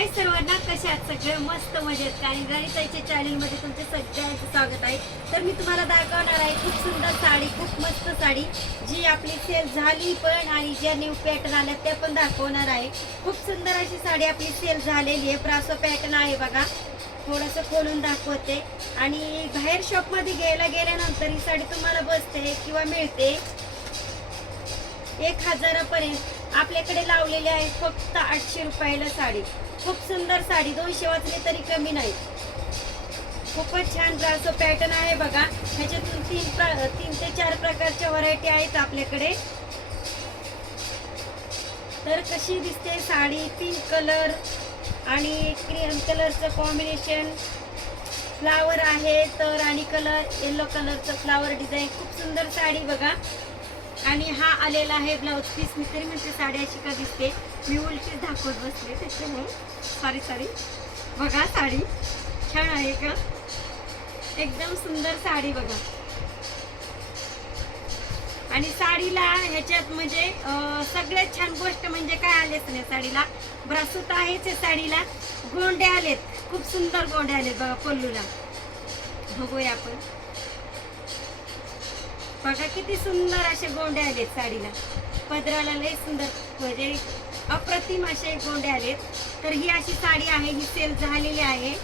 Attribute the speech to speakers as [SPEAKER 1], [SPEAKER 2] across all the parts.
[SPEAKER 1] हाय सर्वांना कशा आहात सगळे? मस्त मजेत. आणि गणिताच्या चॅनलमध्ये तुमचे सगळ्यांचं स्वागत आहे. तर मी तुम्हाला दाखवणार आहे खूप सुंदर साडी खूप मस्त साडी जी आपली सेल झाली पण आणि ज्या न्यू पॅटर्न आल्या त्या पण दाखवणार आहे. खूप सुंदर अशी साडी आपली सेल झालेली आहे. प्रासो पॅटर्न आहे बघा. थोडंसं खोलून दाखवते. आणि बाहेर शॉपमध्ये घ्यायला गेल्यानंतर ही साडी तुम्हाला बसते किंवा मिळते. एक हजारापर्यंत. आपल्याकडे लावलेली आहे फक्त आठशे रुपयाला साडी. खूप सुंदर साडी दोनशे वाचले तरी कमी नाही. खूपच छान असं पॅटर्न आहे बघा. ह्याच्यातून तीन प्र तीन ते चार प्रकारच्या व्हरायटी आहेत आपल्याकडे. तर कशी दिसते साडी? पिंक कलर आणि क्रीम कलरचं कॉम्बिनेशन फ्लावर आहे तर आणि कलर येलो कलरचं फ्लावर डिझाईन खूप सुंदर साडी बघा. आणि हा आलेला आहे ब्लाऊज पीस. मी तरी म्हणते साडी अशी का दिसते. मी उलटी दाखवत बसले त्याच्यामुळे सॉरी सॉरी बघा साडी. छान आहे का? एकदम सुंदर साडी बघा. आणि साडीला ह्याच्यात म्हणजे सगळ्यात छान गोष्ट म्हणजे काय आलेच नाही साडीला. ब्रासूत आहेच आहे साडीला. गोंडे आलेत. खूप सुंदर गोंडे आलेत बघा पल्लूला बघूया आपण. बघा किती सुंदर असे गोंडे आलेत साडीला. पदराला लय सुंदर म्हणजे अप्रतिम असे गोंडे आलेत. तर ही अशी साडी आहे ही सेल झालेली आहे.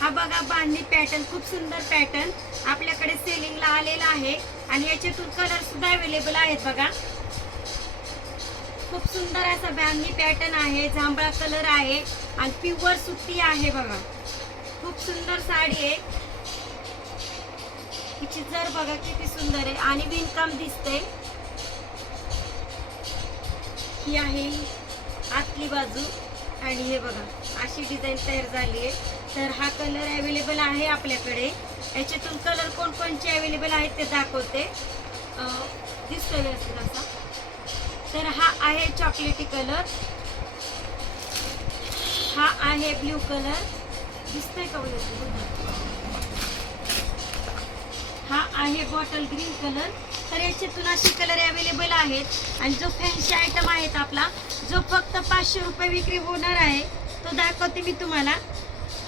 [SPEAKER 1] हा बघा बांधणी पॅटर्न खूप सुंदर पॅटर्न आपल्याकडे सेलिंगला आलेला आहे आणि याच्यातून कलर सुद्धा अवेलेबल आहेत बघा. खूप सुंदर असा बांधणी पॅटर्न आहे जांभळा कलर आहे आणि प्युअर सुती आहे बघा. खूप सुंदर साडी आहे. हिची जर बघा किती सुंदर आहे. आणि विणकाम दिसते ही आहे आतली बाजू. आणि हे बघा अशी डिझाईन तयार झाली आहे. तर हा कलर अवेलेबल आहे आपल्याकडे. याच्यातून कलर कोणकोणचे अवेलेबल आहेत ते दाखवते. अं, दिसतोय व्यवस्थित असा. तर हा आहे चॉकलेटी कलर हा आहे ब्ल्यू कलर दिसतोय का व्यवस्थित हा आहे बॉटल ग्रीन कलर तर याच्यातून असे कलर अवेलेबल आहेत. आणि जो फॅन्सी आयटम आहेत आपला जो फक्त पाचशे रुपये विक्री होणार आहे तो दाखवते मी तुम्हाला.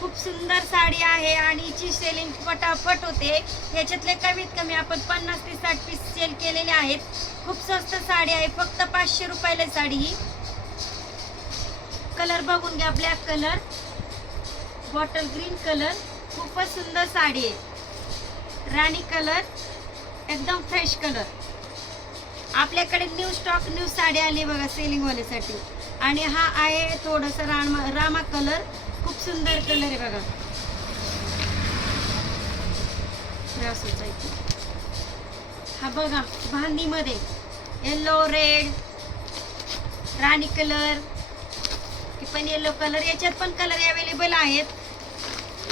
[SPEAKER 1] खूप सुंदर साडी आहे आणि हिची सेलिंग फटाफट होते. ह्याच्यातले कमीत कमी आपण पन्नास ते साठ पीस सेल केलेले आहेत. खूप स्वस्त साडी आहे. फक्त पाचशे रुपयाला साडी ही. कलर बघून घ्या black colour bottle green colour खूपच सुंदर साडी आहे. राणी कलर एकदम फ्रेश कलर आपल्याकडे न्यू स्टॉक न्यू साडी आली बघा सेलिंग होण्यासाठी आणि हा आहे थोडंसं रामा रामा कलर खूप सुंदर कलर आहे बघा. हा बघा भांडीमध्ये. येल्लो रेड राणी कलर. पण येलो कलर याच्यात पण कलर अवेलेबल आहेत.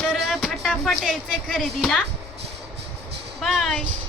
[SPEAKER 1] तर फटाफट यायचे खरेदीला. Bye!